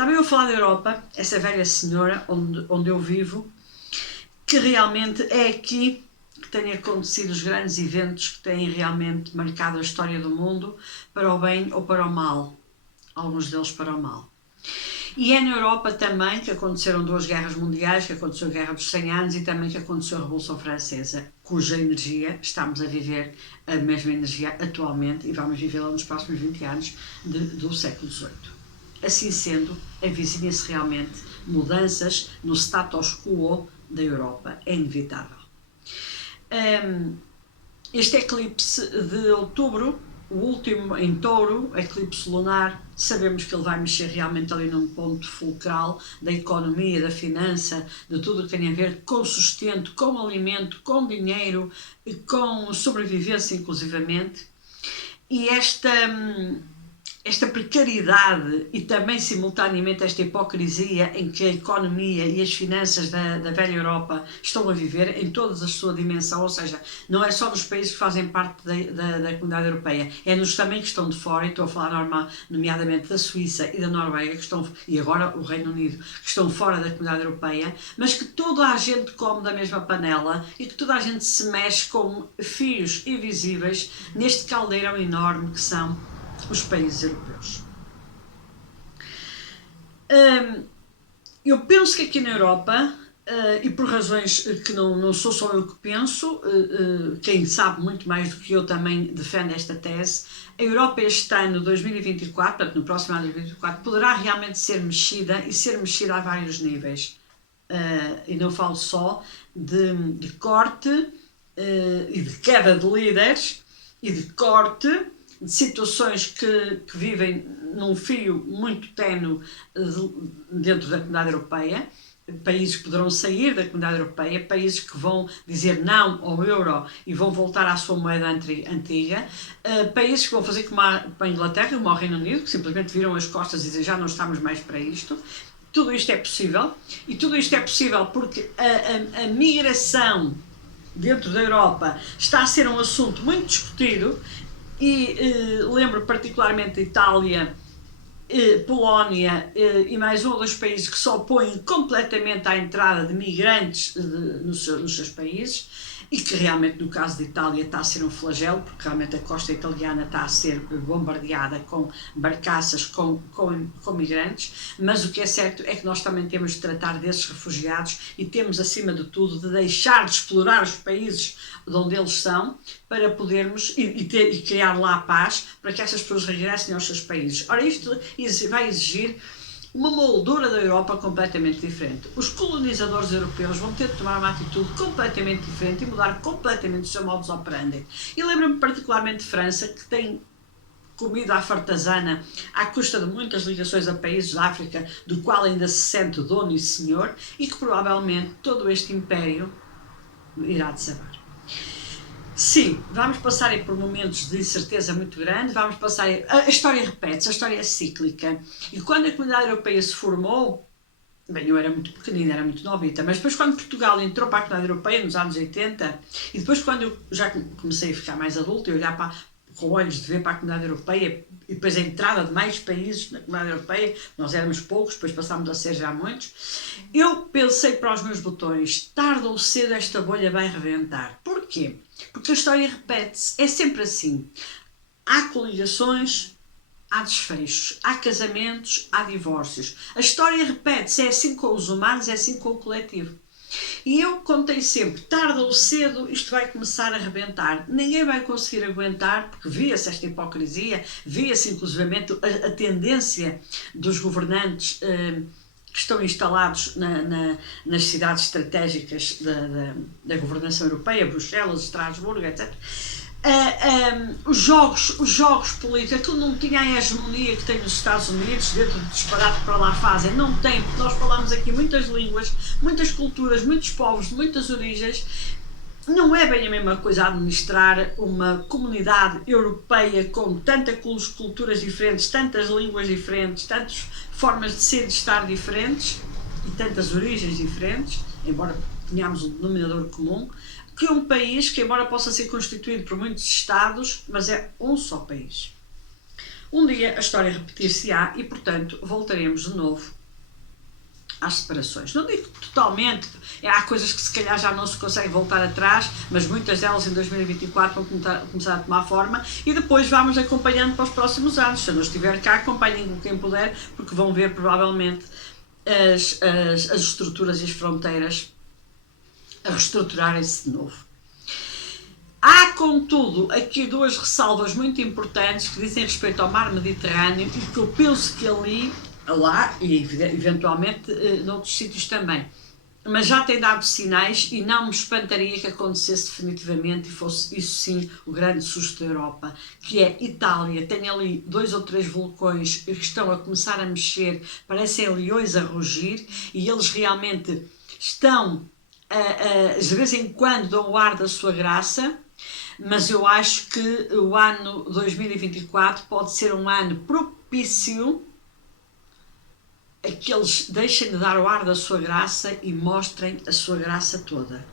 Também vou falar da Europa, essa velha senhora onde eu vivo, que realmente é aqui que têm acontecido os grandes eventos que têm realmente marcado a história do mundo, para o bem ou para o mal, alguns deles para o mal. E é na Europa também que aconteceram duas guerras mundiais, que aconteceu a Guerra dos 100 Anos e também que aconteceu a Revolução Francesa, cuja energia estamos a viver, a mesma energia atualmente, e vamos vivê-la nos próximos 20 anos do século XVIII. Assim sendo, avizinha-se realmente mudanças no status quo da Europa, é inevitável. Este eclipse de outubro, o último em Touro, eclipse lunar, sabemos que ele vai mexer realmente ali num ponto fulcral da economia, da finança, de tudo o que tem a ver com sustento, com alimento, com dinheiro, com sobrevivência inclusivamente. E esta precariedade e também simultaneamente esta hipocrisia em que a economia e as finanças da velha Europa estão a viver em toda a sua dimensão, ou seja, não é só nos países que fazem parte da comunidade europeia, é nos também que estão de fora, e estou a falar nomeadamente da Suíça e da Noruega, e agora o Reino Unido, que estão fora da comunidade europeia, mas que toda a gente come da mesma panela e que toda a gente se mexe com fios invisíveis neste caldeirão enorme que são os países europeus. Eu penso que aqui na Europa, e por razões que não sou só eu que penso, quem sabe muito mais do que eu também defende esta tese, a Europa este ano, 2024, portanto no próximo ano de 2024, poderá realmente ser mexida, e ser mexida a vários níveis. E não falo só de corte e de queda de líderes, e de corte de situações que vivem num fio muito ténue dentro da comunidade europeia, países que poderão sair da comunidade europeia, países que vão dizer não ao euro e vão voltar à sua moeda antiga, países que vão fazer como a Inglaterra, como ao Reino Unido, que simplesmente viram as costas e dizem já não estamos mais para isto. Tudo isto é possível, e tudo isto é possível porque a migração dentro da Europa está a ser um assunto muito discutido. E lembro particularmente Itália, Polónia e mais um ou dois países que se opõem completamente à entrada de migrantes nos seus países, e que realmente no caso de Itália está a ser um flagelo, porque realmente a costa italiana está a ser bombardeada com barcaças com migrantes, mas o que é certo é que nós também temos de tratar desses refugiados e temos acima de tudo de deixar de explorar os países de onde eles são, para podermos e criar lá a paz, para que essas pessoas regressem aos seus países. Ora, isto vai exigir uma moldura da Europa completamente diferente. Os colonizadores europeus vão ter de tomar uma atitude completamente diferente e mudar completamente o seu modus operandi. E lembro-me particularmente de França, que tem comido à fartazana à custa de muitas ligações a países da África, do qual ainda se sente dono e senhor, e que provavelmente todo este império irá desabar. Sim, vamos passar por momentos de incerteza muito grande, vamos passar... A história repete-se, a história é cíclica. E quando a comunidade europeia se formou, bem, eu era muito pequenina, era muito novita, mas depois quando Portugal entrou para a comunidade europeia, nos anos 80, e depois quando eu já comecei a ficar mais adulta e olhar com olhos de ver para a comunidade europeia, e depois a entrada de mais países na comunidade europeia, nós éramos poucos, depois passámos a ser já muitos, eu pensei para os meus botões, tarde ou cedo esta bolha vai rebentar. Porquê? Porque a história repete-se, é sempre assim. Há coligações, há desfechos, há casamentos, há divórcios. A história repete-se, é assim com os humanos, é assim com o coletivo. E eu contei sempre, tarde ou cedo isto vai começar a rebentar. Ninguém vai conseguir aguentar, porque via-se esta hipocrisia, via-se inclusivamente a tendência dos governantes que estão instalados nas cidades estratégicas da governação europeia, Bruxelas, Estrasburgo, etc. Os jogos políticos, aquilo não tinha a hegemonia que tem nos Estados Unidos, dentro do disparate que para lá fazem, não tem, porque nós falamos aqui muitas línguas, muitas culturas, muitos povos, de muitas origens. Não é bem a mesma coisa administrar uma comunidade europeia com tantas culturas diferentes, tantas línguas diferentes, tantas formas de ser e de estar diferentes e tantas origens diferentes, embora tenhamos um denominador comum, que um país que, embora possa ser constituído por muitos Estados, mas é um só país. Um dia a história repetir-se-á e, portanto, voltaremos de novo às separações. Não digo totalmente, há coisas que se calhar já não se consegue voltar atrás, mas muitas delas em 2024 vão começar a tomar forma e depois vamos acompanhando para os próximos anos. Se eu não estiver cá, acompanhem com quem puder, porque vão ver provavelmente as estruturas e as fronteiras a reestruturarem-se de novo. Há, contudo, aqui duas ressalvas muito importantes que dizem respeito ao mar Mediterrâneo e que eu penso que ali, lá e eventualmente noutros sítios também, mas já tem dado sinais e não me espantaria que acontecesse definitivamente e fosse isso sim o grande susto da Europa, que é Itália. Tem ali 2 ou 3 vulcões que estão a começar a mexer, parecem leões a rugir e eles realmente estão de vez em quando dão o ar da sua graça, mas eu acho que o ano 2024 pode ser um ano propício a que eles deixem de dar o ar da sua graça e mostrem a sua graça toda.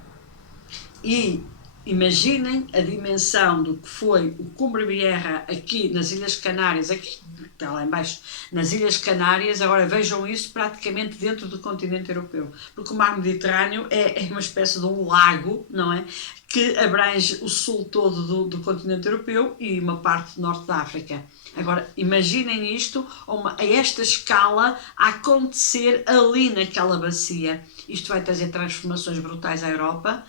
E imaginem a dimensão do que foi o Cumbre Vieja aqui nas Ilhas Canárias, aqui está lá em baixo, nas Ilhas Canárias. Agora vejam isso praticamente dentro do continente europeu, porque o mar Mediterrâneo é uma espécie de um lago, não é? Que abrange o sul todo do continente europeu e uma parte do norte da África. Agora, imaginem isto a esta escala a acontecer ali naquela bacia. Isto vai trazer transformações brutais à Europa.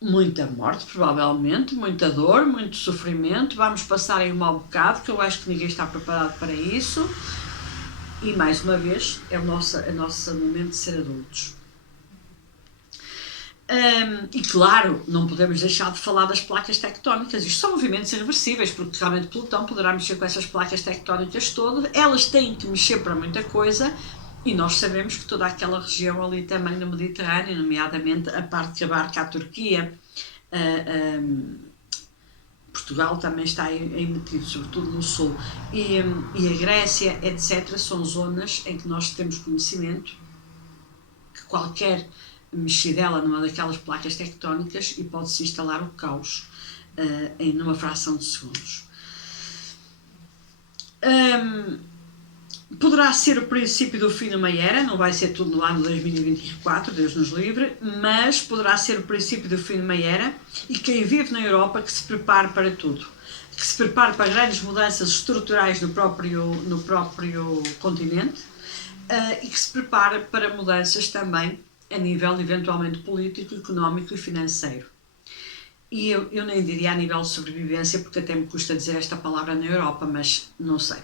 Muita morte, provavelmente, muita dor, muito sofrimento. Vamos passar aí um mau bocado, que eu acho que ninguém está preparado para isso. E, mais uma vez, é o nosso momento de ser adultos. E claro, não podemos deixar de falar das placas tectónicas. Isto são movimentos irreversíveis, porque realmente Plutão poderá mexer com essas placas tectónicas todas. Elas têm que mexer para muita coisa e nós sabemos que toda aquela região ali também no Mediterrâneo, nomeadamente a parte que abarca a Turquia, Portugal também está aí metido, sobretudo no sul, e a Grécia, etc., são zonas em que nós temos conhecimento que qualquer mexidela numa daquelas placas tectónicas e pode-se instalar o caos numa fração de segundos. Poderá ser o princípio do fim de uma era, não vai ser tudo no ano 2024, Deus nos livre, mas poderá ser o princípio do fim de uma era e quem vive na Europa que se prepare para tudo, que se prepare para grandes mudanças estruturais no próprio continente e que se prepare para mudanças também a nível eventualmente político, económico e financeiro. E eu nem diria a nível de sobrevivência, porque até me custa dizer esta palavra na Europa, mas não sei.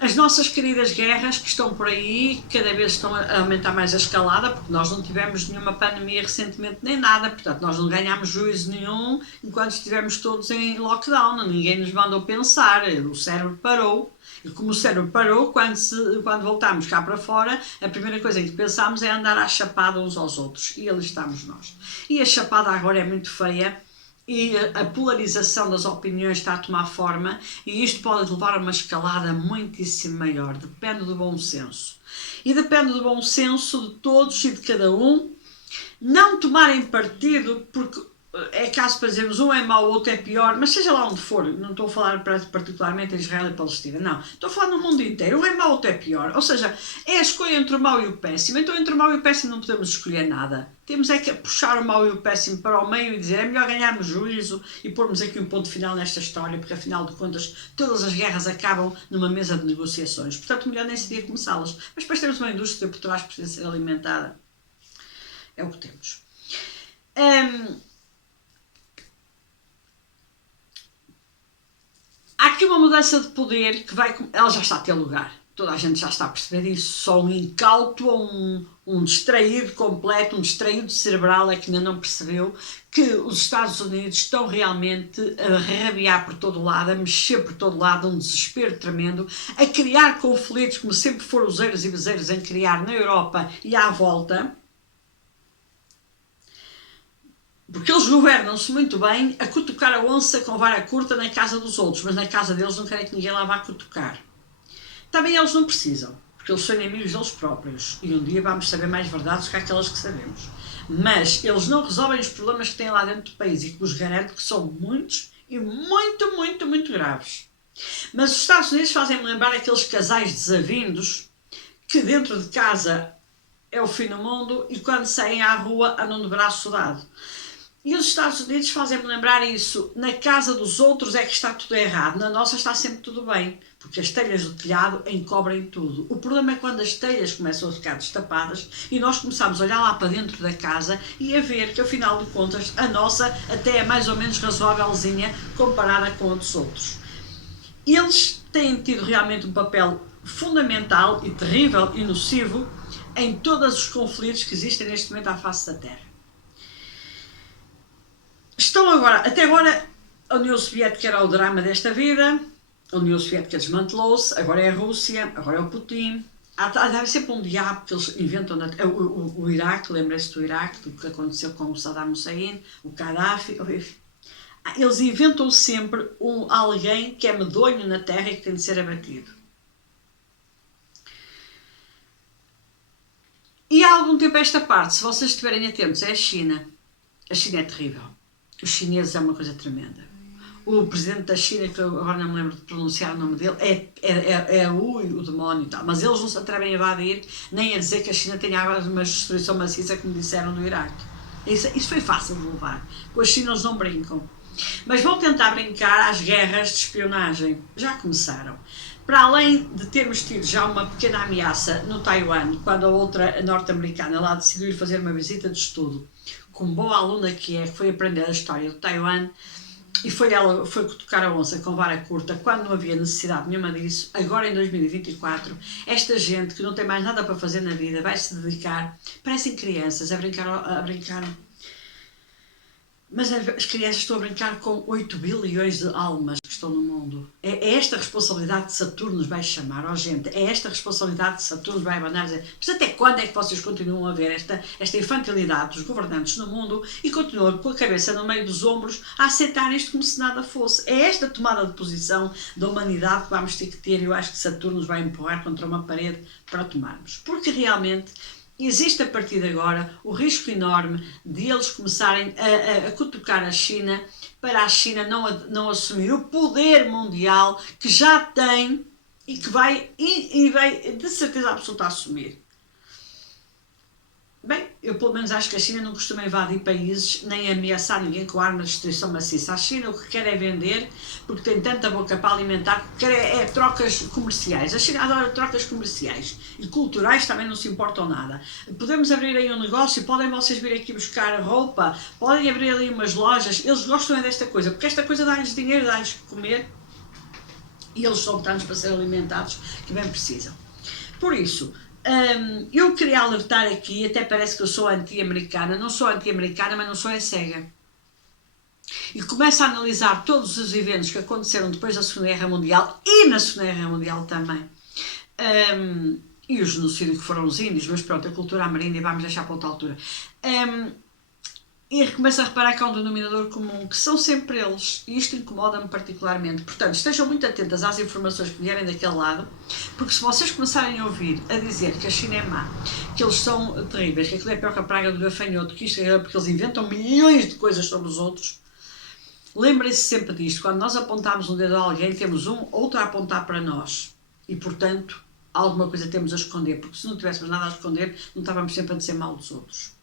As nossas queridas guerras que estão por aí, cada vez estão a aumentar mais a escalada, porque nós não tivemos nenhuma pandemia recentemente nem nada, portanto nós não ganhámos juízo nenhum enquanto estivemos todos em lockdown, ninguém nos mandou pensar, o cérebro parou. E como o cérebro parou, quando voltámos cá para fora, a primeira coisa em que pensámos é andar à chapada uns aos outros. E ali estamos nós. E a chapada agora é muito feia e a polarização das opiniões está a tomar forma e isto pode levar a uma escalada muitíssimo maior. Depende do bom senso. E depende do bom senso de todos e de cada um não tomarem partido, porque é caso para dizermos um é mau, o outro é pior, mas seja lá onde for, não estou a falar particularmente em Israel e Palestina, não, estou a falar no mundo inteiro, um é mau, o outro é pior, ou seja, é a escolha entre o mau e o péssimo, então entre o mau e o péssimo não podemos escolher nada, temos é que puxar o mau e o péssimo para o meio e dizer é melhor ganharmos juízo e pormos aqui um ponto final nesta história, porque afinal de contas todas as guerras acabam numa mesa de negociações, portanto melhor nem seria começá-las, mas depois temos uma indústria por trás que precisa ser alimentada, é o que temos. Há aqui uma mudança de poder que ela já está a ter lugar. Toda a gente já está a perceber isso. Só um incauto ou um distraído completo, um distraído cerebral é que ainda não percebeu que os Estados Unidos estão realmente a rabiar por todo lado, a mexer por todo lado, um desespero tremendo, a criar conflitos, como sempre foram os eiros e bezeiros em criar na Europa e à volta. Porque eles governam-se muito bem a cutucar a onça com vara curta na casa dos outros, mas na casa deles não querem que ninguém lá vá cutucar. Também eles não precisam, porque eles são inimigos deles próprios. E um dia vamos saber mais verdades que aquelas que sabemos. Mas eles não resolvem os problemas que têm lá dentro do país e que vos garanto que são muitos e muito, muito, muito graves. Mas os Estados Unidos fazem-me lembrar aqueles casais desavindos que dentro de casa é o fim do mundo e quando saem à rua andam de braço dado. E os Estados Unidos fazem-me lembrar isso. Na casa dos outros é que está tudo errado, na nossa está sempre tudo bem, porque as telhas do telhado encobrem tudo. O problema é quando as telhas começam a ficar destapadas e nós começamos a olhar lá para dentro da casa e a ver que, afinal de contas, a nossa até é mais ou menos razoávelzinha comparada com a dos outros. Eles têm tido realmente um papel fundamental e terrível e nocivo em todos os conflitos que existem neste momento à face da Terra. Estão agora, até agora, a União Soviética era o drama desta vida, a União Soviética desmantelou-se, agora é a Rússia, agora é o Putin. Há sempre um diabo que eles inventam, o Iraque, lembrem-se do Iraque, do que aconteceu com o Saddam Hussein, o Gaddafi, eles inventam sempre alguém que é medonho na Terra e que tem de ser abatido. E há algum tempo a esta parte, se vocês estiverem atentos, é a China. A China é terrível. Os chineses é uma coisa tremenda. O presidente da China, que eu agora não me lembro de pronunciar o nome dele, é o demónio e tal. Mas eles não se atrevem a invadir, nem a dizer que a China tenha agora uma destruição maciça, como disseram do Iraque. Isso foi fácil de levar. Com a China eles não brincam. Mas vão tentar brincar às guerras de espionagem. Já começaram. Para além de termos tido já uma pequena ameaça no Taiwan, quando a outra norte-americana lá decidiu ir fazer uma visita de estudo, como boa aluna que é, que foi aprender a história do Taiwan, e foi tocar a onça com vara curta, quando não havia necessidade nenhuma disso. Agora em 2024, esta gente que não tem mais nada para fazer na vida vai se dedicar, parecem crianças, a brincar. Mas as crianças estão a brincar com 8 bilhões de almas que estão no mundo. É esta responsabilidade de Saturno nos vai chamar, gente, é esta responsabilidade de Saturno nos vai abanar e dizer, mas até quando é que vocês continuam a ver esta infantilidade dos governantes no mundo e continuam com a cabeça no meio dos ombros a aceitar isto como se nada fosse? É esta tomada de posição da humanidade que vamos ter que ter, e eu acho que Saturno nos vai empurrar contra uma parede para tomarmos. Porque realmente existe a partir de agora o risco enorme de eles começarem a cutucar a China, para a China não assumir o poder mundial que já tem e que vai de certeza absoluta assumir. Bem, eu pelo menos acho que a China não costuma invadir países nem ameaçar ninguém com armas de destruição maciça. A China o que quer é vender, porque tem tanta boca para alimentar, o que quer é trocas comerciais. A China adora trocas comerciais e culturais, também não se importam nada. Podemos abrir aí um negócio, podem vocês vir aqui buscar roupa, podem abrir ali umas lojas, eles gostam desta coisa, porque esta coisa dá-lhes dinheiro, dá-lhes comer, e eles são tantos para ser alimentados que bem precisam. Por isso, eu queria alertar aqui, até parece que eu sou anti-americana, não sou anti-americana, mas não sou é cega. E começo a analisar todos os eventos que aconteceram depois da Segunda Guerra Mundial e na Segunda Guerra Mundial também. E o genocídio que foram os índios, mas pronto, a cultura ameríndia vamos deixar para outra altura. E começo a reparar que há um denominador comum, que são sempre eles, e isto incomoda-me particularmente. Portanto, estejam muito atentas às informações que vierem daquele lado, porque se vocês começarem a ouvir a dizer que a China é má, que eles são terríveis, que aquilo é pior que a praga do gafanhoto, que isto é porque eles inventam milhões de coisas sobre os outros, lembrem-se sempre disto. Quando nós apontamos um dedo a alguém, temos outro a apontar para nós. E, portanto, alguma coisa temos a esconder, porque se não tivéssemos nada a esconder, não estávamos sempre a dizer mal dos outros.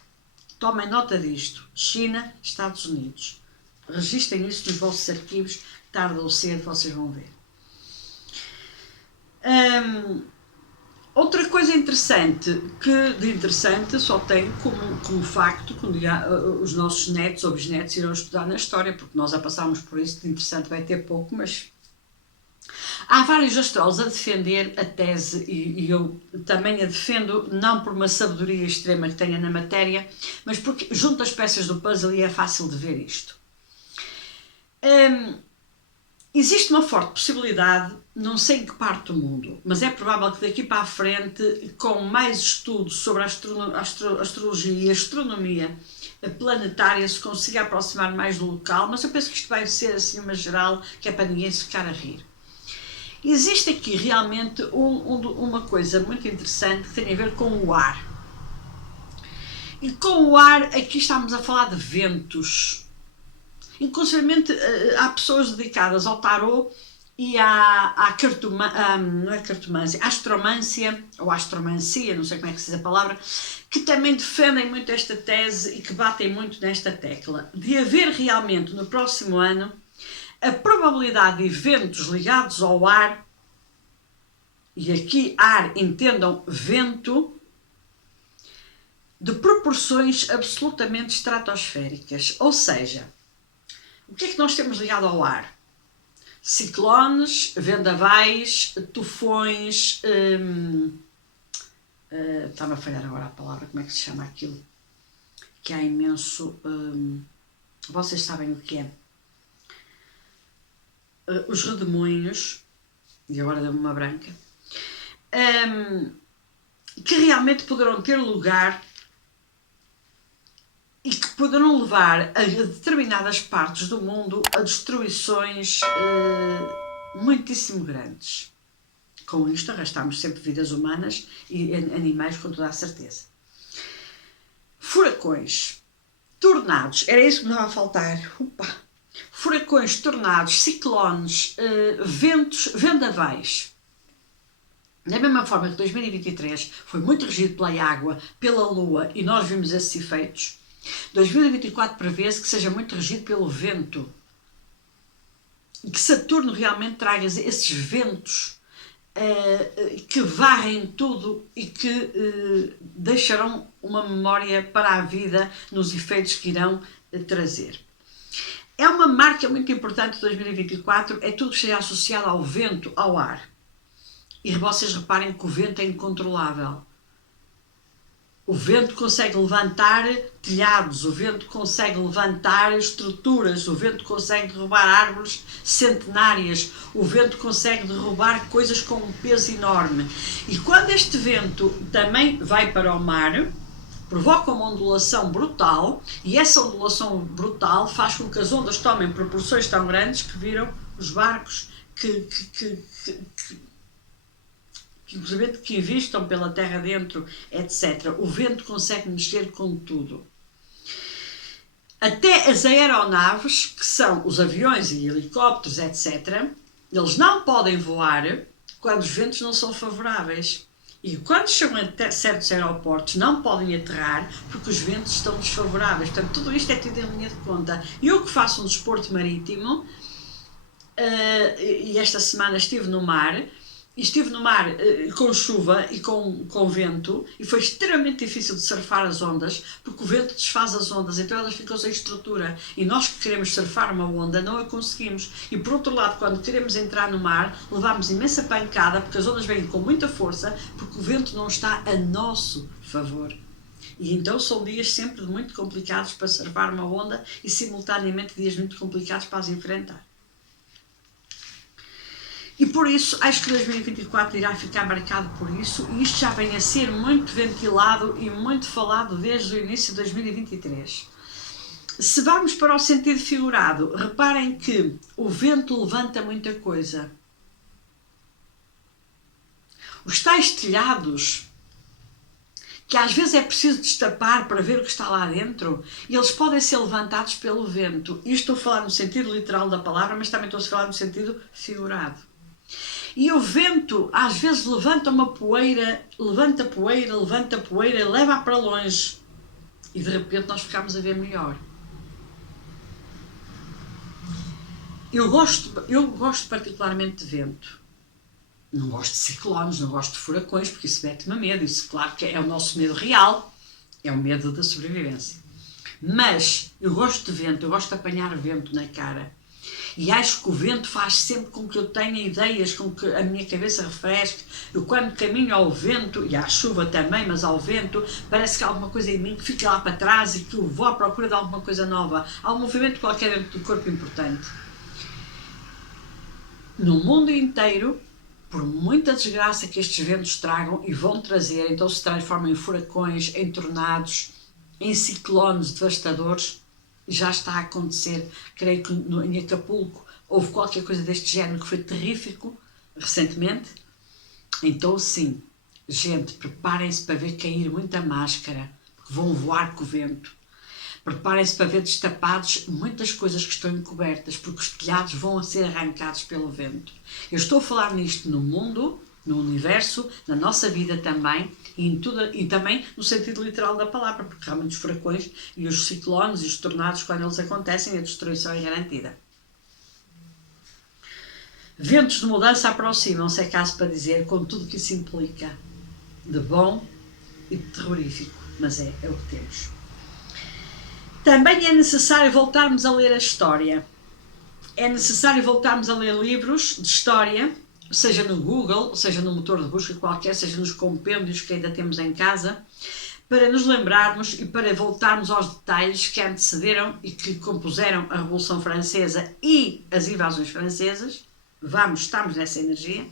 Tomem nota disto. China, Estados Unidos. Registrem isso nos vossos arquivos, tarde ou cedo vocês vão ver. Outra coisa interessante, só tem como facto que os nossos netos ou bisnetos irão estudar na história, porque nós já passámos por isso, de interessante vai ter pouco, mas há vários astrólogos a defender a tese, e eu também a defendo, não por uma sabedoria extrema que tenha na matéria, mas porque junto as peças do puzzle e é fácil de ver isto. Existe uma forte possibilidade, não sei em que parte do mundo, mas é provável que daqui para a frente, com mais estudos sobre a astrologia e a astronomia planetária, se consiga aproximar mais do local, mas eu penso que isto vai ser assim uma geral, que é para ninguém se ficar a rir. Existe aqui realmente uma coisa muito interessante que tem a ver com o ar. E com o ar, aqui estamos a falar de ventos. Inclusivamente há pessoas dedicadas ao tarot e não é cartomância, astromância, ou astromancia, não sei como é que se diz a palavra, que também defendem muito esta tese e que batem muito nesta tecla, de haver realmente no próximo ano a probabilidade de eventos ligados ao ar, e aqui ar entendam vento, de proporções absolutamente estratosféricas. Ou seja, o que é que nós temos ligado ao ar? Ciclones, vendavais, tufões, está-me a falhar agora a palavra, como é que se chama aquilo? Que há imenso... vocês sabem o que é. Os redemoinhos, e agora deu-me uma branca, que realmente poderão ter lugar e que poderão levar a determinadas partes do mundo a destruições muitíssimo grandes. Com isto arrastamos sempre vidas humanas e animais, com toda a certeza. Furacões, tornados, era isso que me estava a faltar. Furacões, tornados, ciclones, ventos, vendavais. Da mesma forma que 2023 foi muito regido pela água, pela lua, e nós vimos esses efeitos, 2024 prevê-se que seja muito regido pelo vento. E que Saturno realmente traga esses ventos que varrem tudo e que deixarão uma memória para a vida nos efeitos que irão trazer. É uma marca muito importante de 2024, é tudo que seja associado ao vento, ao ar. E vocês reparem que o vento é incontrolável. O vento consegue levantar telhados, o vento consegue levantar estruturas, o vento consegue derrubar árvores centenárias, o vento consegue derrubar coisas com um peso enorme. E quando este vento também vai para o mar, provoca uma ondulação brutal, e essa ondulação brutal faz com que as ondas tomem proporções tão grandes que viram os barcos inclusive que investam pela terra dentro, etc. O vento consegue mexer com tudo. Até as aeronaves, que são os aviões e helicópteros, etc., eles não podem voar quando os ventos não são favoráveis. E quando chegam a certos aeroportos não podem aterrar porque os ventos estão desfavoráveis. Portanto, tudo isto é tido em linha de conta. Eu que faço um desporto marítimo, e esta semana estive no mar com chuva e com vento, e foi extremamente difícil de surfar as ondas, porque o vento desfaz as ondas, então elas ficam sem estrutura, e nós que queremos surfar uma onda não a conseguimos. E por outro lado, quando queremos entrar no mar, levamos imensa pancada, porque as ondas vêm com muita força, porque o vento não está a nosso favor. E então são dias sempre muito complicados para surfar uma onda, e simultaneamente dias muito complicados para as enfrentar. E por isso, acho que 2024 irá ficar marcado por isso, e isto já vem a ser muito ventilado e muito falado desde o início de 2023. Se vamos para o sentido figurado, reparem que o vento levanta muita coisa. Os tais telhados, que às vezes é preciso destapar para ver o que está lá dentro, eles podem ser levantados pelo vento. E estou a falar no sentido literal da palavra, mas também estou a falar no sentido figurado. E o vento às vezes levanta poeira, e leva-a para longe. E de repente nós ficamos a ver melhor. Eu gosto particularmente de vento. Não gosto de ciclones, não gosto de furacões, porque isso mete-me medo. Isso, claro, que é o nosso medo real. É o medo da sobrevivência. Mas eu gosto de vento, eu gosto de apanhar vento na cara. E acho que o vento faz sempre com que eu tenha ideias, com que a minha cabeça refresque. Eu quando caminho ao vento, e à chuva também, mas ao vento, parece que há alguma coisa em mim que fica lá para trás e que eu vou à procura de alguma coisa nova. Há um movimento qualquer dentro do corpo importante. No mundo inteiro, por muita desgraça que estes ventos tragam e vão trazer, então se transformam em furacões, em tornados, em ciclones devastadores, já está a acontecer. Creio que em Acapulco houve qualquer coisa deste género que foi terrífico recentemente. Então sim, gente, preparem-se para ver cair muita máscara, porque vão voar com o vento. Preparem-se para ver destapados muitas coisas que estão encobertas, porque os telhados vão a ser arrancados pelo vento. Eu estou a falar nisto no mundo, no universo, na nossa vida também, e também no sentido literal da palavra, porque realmente os furacões e os ciclones e os tornados, quando eles acontecem, a destruição é garantida. Ventos de mudança aproximam-se, é caso para dizer, com tudo o que isso implica, de bom e de terrorífico, mas é o que temos. Também é necessário voltarmos a ler a história. É necessário voltarmos a ler livros de história, seja no Google, seja no motor de busca qualquer, seja nos compêndios que ainda temos em casa, para nos lembrarmos e para voltarmos aos detalhes que antecederam e que compuseram a Revolução Francesa e as invasões francesas. Estamos nessa energia.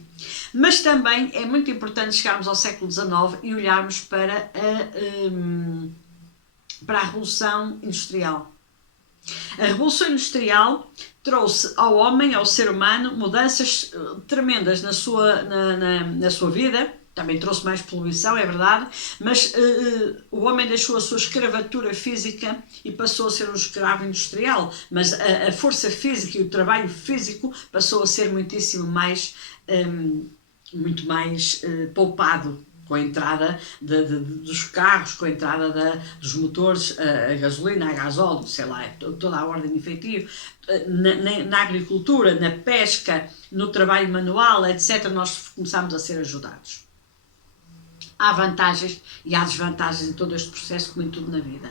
Mas também é muito importante chegarmos ao século XIX e olharmos para a Revolução Industrial. A Revolução Industrial trouxe ao homem, ao ser humano, mudanças tremendas na sua vida. Também trouxe mais poluição, é verdade, mas o homem deixou a sua escravatura física e passou a ser um escravo industrial. Mas a força física e o trabalho físico passou a ser muito mais poupado, com a entrada dos carros, com a entrada dos motores, a gasolina, a gasóleo, sei lá, toda a ordem de efetivo, na agricultura, na pesca, no trabalho manual, etc., nós começámos a ser ajudados. Há vantagens e há desvantagens em todo este processo, como em tudo na vida.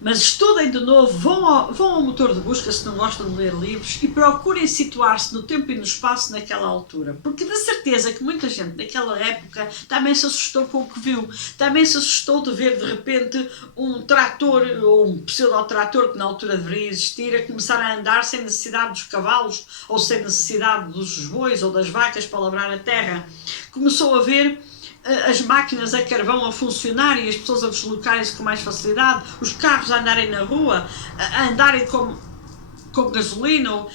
Mas estudem de novo, vão ao motor de busca se não gostam de ler livros e procurem situar-se no tempo e no espaço naquela altura. Porque de certeza que muita gente naquela época também se assustou com o que viu. Também se assustou de ver de repente um trator ou um pseudo-trator que na altura deveria existir a começar a andar sem necessidade dos cavalos ou sem necessidade dos bois ou das vacas para labrar a terra. Começou a ver as máquinas a carvão a funcionar e as pessoas a deslocarem-se com mais facilidade, os carros a andarem na rua, a andarem com gasolina ou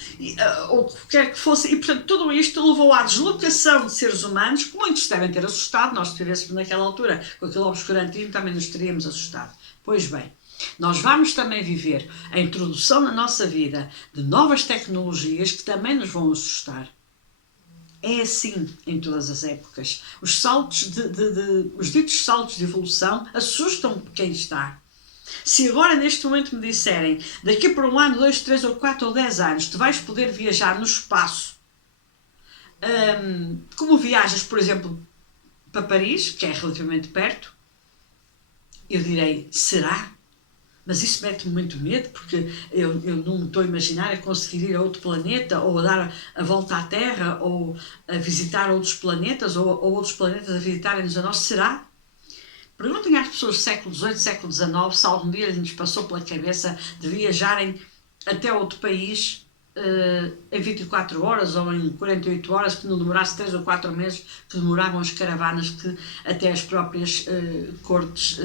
o que quer que fosse, e portanto tudo isto levou à deslocação de seres humanos, que muitos devem ter assustado. Nós, se estivéssemos naquela altura com aquele obscurantismo, também nos teríamos assustado. Pois bem, nós vamos também viver a introdução na nossa vida de novas tecnologias que também nos vão assustar. É assim em todas as épocas. Os ditos saltos de evolução assustam quem está. Se agora, neste momento, me disserem daqui por 1 ano, 2, 3 ou 4 ou 10 anos, tu vais poder viajar no espaço, como viajas, por exemplo, para Paris, que é relativamente perto, eu direi, será? Mas isso mete-me muito medo, porque eu não me estou a imaginar a conseguir ir a outro planeta, ou a dar a volta à Terra, ou a visitar outros planetas, ou outros planetas a visitarem-nos a nós. Será? Perguntem às pessoas do século XVIII, século XIX, se algum dia lhes passou pela cabeça de viajarem até outro país em 24 horas ou em 48 horas, que não demorasse 3 ou 4 meses, que demoravam as caravanas que até as próprias cortes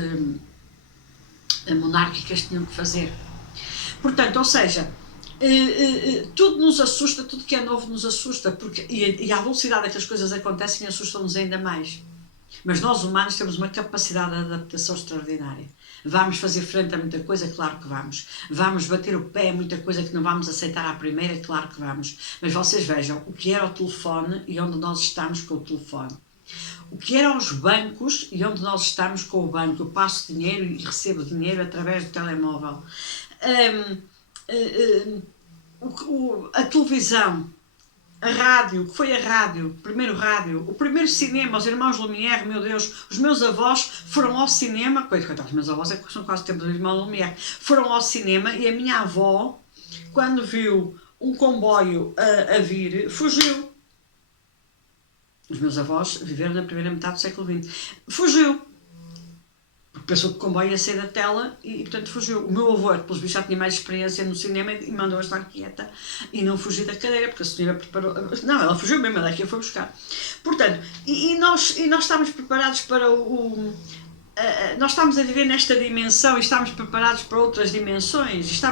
monárquicas tinham que fazer. Portanto, ou seja, tudo nos assusta, tudo que é novo nos assusta, e a velocidade a que as coisas acontecem assustam-nos ainda mais. Mas nós humanos temos uma capacidade de adaptação extraordinária. Vamos fazer frente a muita coisa? Claro que vamos. Vamos bater o pé a muita coisa que não vamos aceitar à primeira? Claro que vamos. Mas vocês vejam o que era o telefone e onde nós estamos com o telefone. O que eram os bancos e onde nós estamos com o banco. Eu passo dinheiro e recebo dinheiro através do telemóvel. A televisão, a rádio, que foi a rádio, o primeiro cinema, os irmãos Lumière, meu Deus, os meus avós foram ao cinema, coitados, os meus avós são quase tempo do irmão Lumière, foram ao cinema e a minha avó, quando viu um comboio a vir, fugiu. Os meus avós viveram na primeira metade do século XX. Fugiu. Porque pensou que o comboio ia sair da tela e portanto, fugiu. O meu avô, pelos bichos, já tinha mais experiência no cinema e mandou-a estar quieta e não fugir da cadeira, porque a senhora preparou... Não, ela fugiu mesmo, ela é que a foi buscar. Portanto, nós estamos preparados para nós estamos a viver nesta dimensão e estamos preparados para outras dimensões.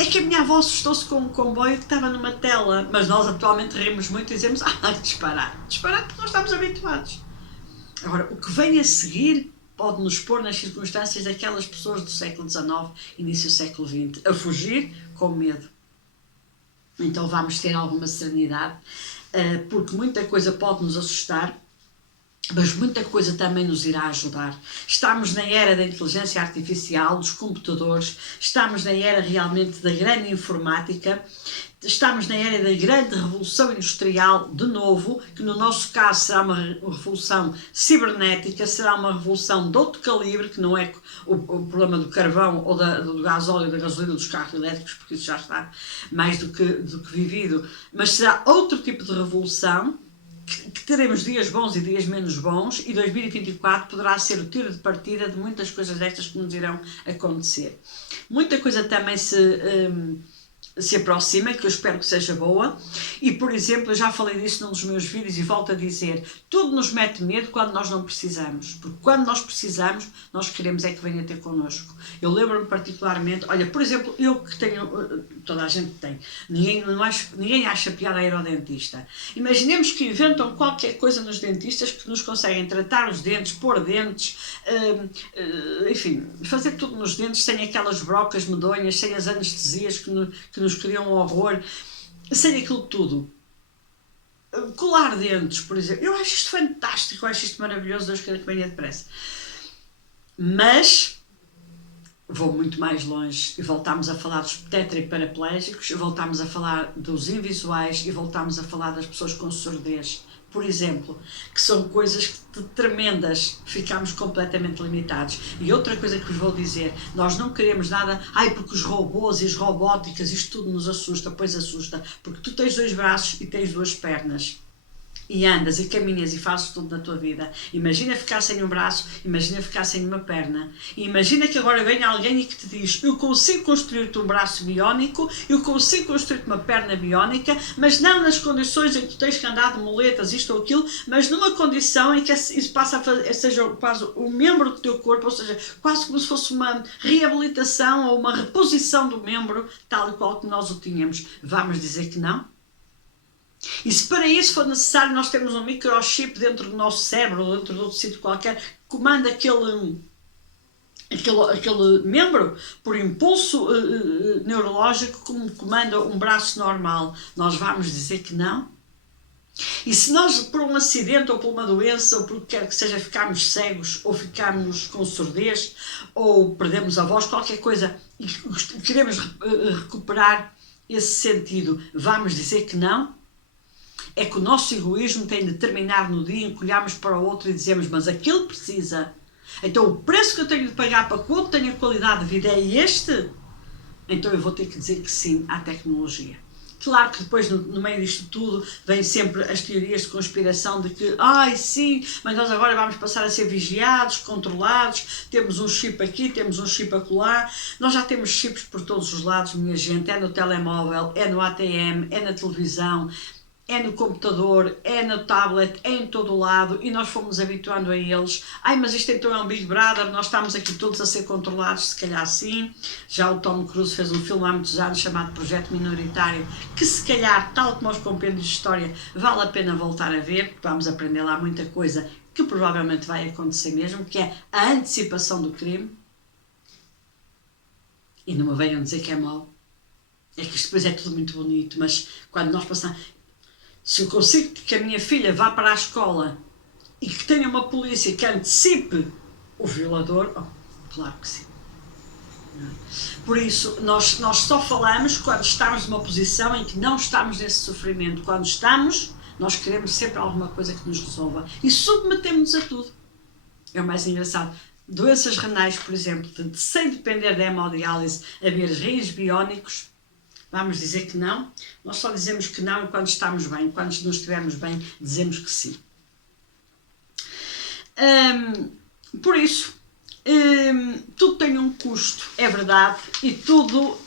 É que a minha avó assustou-se com um comboio que estava numa tela, mas nós atualmente rimos muito e dizemos, disparar porque nós estamos habituados. Agora, o que vem a seguir pode nos pôr nas circunstâncias daquelas pessoas do século XIX, início do século XX, a fugir com medo. Então vamos ter alguma serenidade, porque muita coisa pode nos assustar, mas muita coisa também nos irá ajudar. Estamos na era da inteligência artificial, dos computadores, estamos na era realmente da grande informática, estamos na era da grande revolução industrial, de novo, que no nosso caso será uma revolução cibernética, será uma revolução de outro calibre, que não é o problema do carvão ou do gasóleo, da gasolina, dos carros elétricos, porque isso já está mais do que vivido, mas será outro tipo de revolução, que teremos dias bons e dias menos bons, e 2024 poderá ser o tiro de partida de muitas coisas destas que nos irão acontecer. Muita coisa também se aproxima, que eu espero que seja boa, e por exemplo, eu já falei disso num dos meus vídeos e volto a dizer, tudo nos mete medo quando nós não precisamos, porque quando nós precisamos, nós queremos é que venha ter connosco. Eu lembro-me particularmente, olha, por exemplo, eu que tenho, toda a gente tem, ninguém acha piada a ir ao dentista. Imaginemos que inventam qualquer coisa nos dentistas que nos conseguem tratar os dentes, pôr dentes, enfim, fazer tudo nos dentes, sem aquelas brocas medonhas, sem as anestesias que nos criam um horror, sem aquilo tudo. Colar dentes, por exemplo, eu acho isto fantástico, eu acho isto maravilhoso, Deus queira que venha depressa. Mas vou muito mais longe e voltamos a falar dos tetraparaplégicos, voltamos a falar dos invisuais e voltamos a falar das pessoas com surdez, por exemplo, que são coisas tremendas, ficamos completamente limitados. E outra coisa que vos vou dizer, nós não queremos nada, porque os robôs e as robóticas, isto tudo nos assusta, pois assusta, porque tu tens 2 braços e tens 2 pernas. E andas e caminhas e fazes tudo na tua vida. Imagina ficar sem um braço, imagina ficar sem uma perna. E imagina que agora vem alguém e que te diz, eu consigo construir-te um braço biónico, eu consigo construir-te uma perna biónica, mas não nas condições em que tu tens que andar de muletas, isto ou aquilo, mas numa condição em que isso passa a fazer, seja quase um membro do teu corpo, ou seja, quase como se fosse uma reabilitação ou uma reposição do membro, tal e qual que nós o tínhamos. Vamos dizer que não? E se para isso for necessário nós termos um microchip dentro do nosso cérebro ou dentro de outro sítio qualquer que comanda aquele membro por impulso neurológico como comanda um braço normal, nós vamos dizer que não? E se nós por um acidente ou por uma doença ou por o que quer que seja ficarmos cegos ou ficarmos com surdez ou perdemos a voz, qualquer coisa, e queremos recuperar esse sentido, vamos dizer que não? É que o nosso egoísmo tem de terminar no dia em que olhamos para o outro e dizemos, mas aquele precisa. Então o preço que eu tenho de pagar para que o outro tenha qualidade de vida é este? Então eu vou ter que dizer que sim à tecnologia. Claro que depois no meio disto tudo vem sempre as teorias de conspiração de que, sim, mas nós agora vamos passar a ser vigiados, controlados, temos um chip aqui, temos um chip acolá. Nós já temos chips por todos os lados, minha gente, é no telemóvel, é no ATM, é na televisão, é no computador, é no tablet, é em todo o lado e nós fomos habituando a eles. Mas isto então é um Big Brother, nós estamos aqui todos a ser controlados, se calhar sim. Já o Tom Cruise fez um filme há muitos anos chamado Projeto Minoritário, que se calhar, tal como aos compêndios de história, vale a pena voltar a ver, porque vamos aprender lá muita coisa que provavelmente vai acontecer mesmo, que é a antecipação do crime. E não me venham dizer que é mau. É que isto depois é tudo muito bonito, mas quando nós passamos... Se eu consigo que a minha filha vá para a escola e que tenha uma polícia que antecipe o violador, claro que sim. Por isso, nós só falamos quando estamos numa posição em que não estamos nesse sofrimento. Quando estamos, nós queremos sempre alguma coisa que nos resolva. E submetemos-nos a tudo. É o mais engraçado. Doenças renais, por exemplo, sem depender da hemodiálise, haver rins biónicos, vamos dizer que não? Nós só dizemos que não quando estamos bem. Quando não estivermos bem, dizemos que sim. Por isso, tudo tem um custo, é verdade, e tudo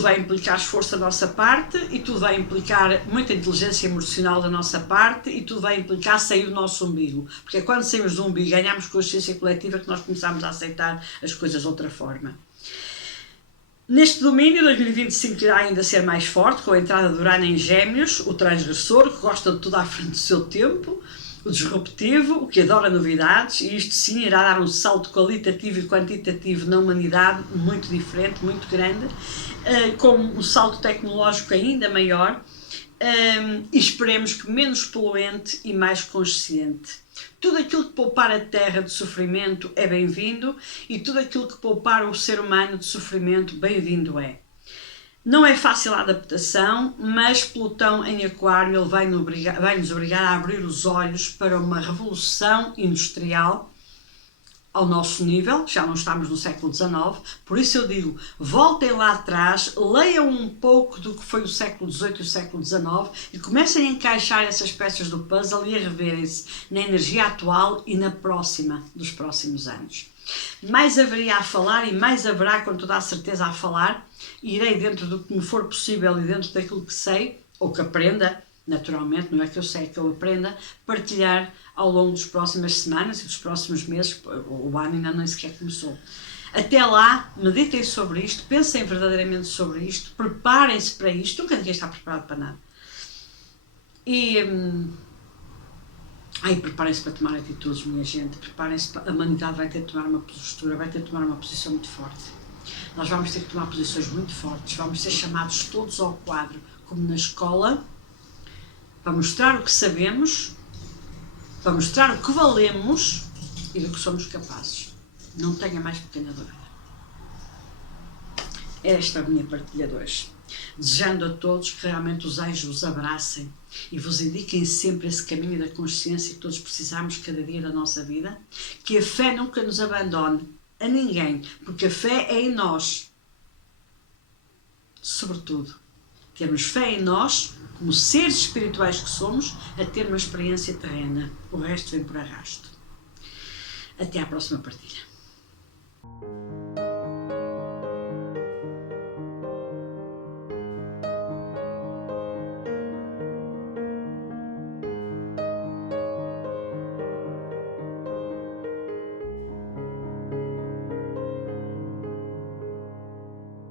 vai implicar esforço da nossa parte, e tudo vai implicar muita inteligência emocional da nossa parte, e tudo vai implicar sair do nosso umbigo. Porque é quando saímos do umbigo, ganhamos consciência coletiva, que nós começamos a aceitar as coisas de outra forma. Neste domínio, 2025 irá ainda ser mais forte, com a entrada de Urano em Gêmeos, o transgressor, que gosta de tudo à frente do seu tempo, O disruptivo, o que adora novidades, e isto sim irá dar um salto qualitativo e quantitativo na humanidade muito diferente, muito grande, com um salto tecnológico ainda maior, e esperemos que menos poluente e mais consciente. Tudo aquilo que poupar a Terra de sofrimento é bem-vindo, e tudo aquilo que poupar o ser humano de sofrimento, bem-vindo é. Não é fácil a adaptação, mas Plutão em Aquário ele vai-nos obrigar a abrir os olhos para uma revolução industrial ao nosso nível. Já não estamos no século XIX, por isso eu digo, voltem lá atrás, leiam um pouco do que foi o século XVIII e o século XIX e comecem a encaixar essas peças do puzzle e a reverem-se na energia atual e na próxima, dos próximos anos. Mais haveria a falar e mais haverá com toda a certeza a falar, e irei dentro do que me for possível e dentro daquilo que sei, ou que aprenda, naturalmente, não é que eu sei, é que eu aprenda, partilhar ao longo das próximas semanas e dos próximos meses, o ano ainda nem sequer começou. Até lá, meditem sobre isto, pensem verdadeiramente sobre isto, preparem-se para isto, nunca ninguém está preparado para nada. E preparem-se para tomar atitudes, minha gente, preparem-se, a humanidade vai ter de tomar uma postura, vai ter de tomar uma posição muito forte. Nós vamos ter que tomar posições muito fortes, vamos ser chamados todos ao quadro, como na escola, para mostrar o que sabemos, para mostrar o que valemos e do que somos capazes. Não tenha mais pequena dúvida. Esta é a minha partilha de hoje. Desejando a todos que realmente os anjos vos abracem e vos indiquem sempre esse caminho da consciência que todos precisamos cada dia da nossa vida, que a fé nunca nos abandone a ninguém, porque a fé é em nós. Sobretudo, termos fé em nós, como seres espirituais que somos, a ter uma experiência terrena. O resto vem por arrasto. Até à próxima partilha.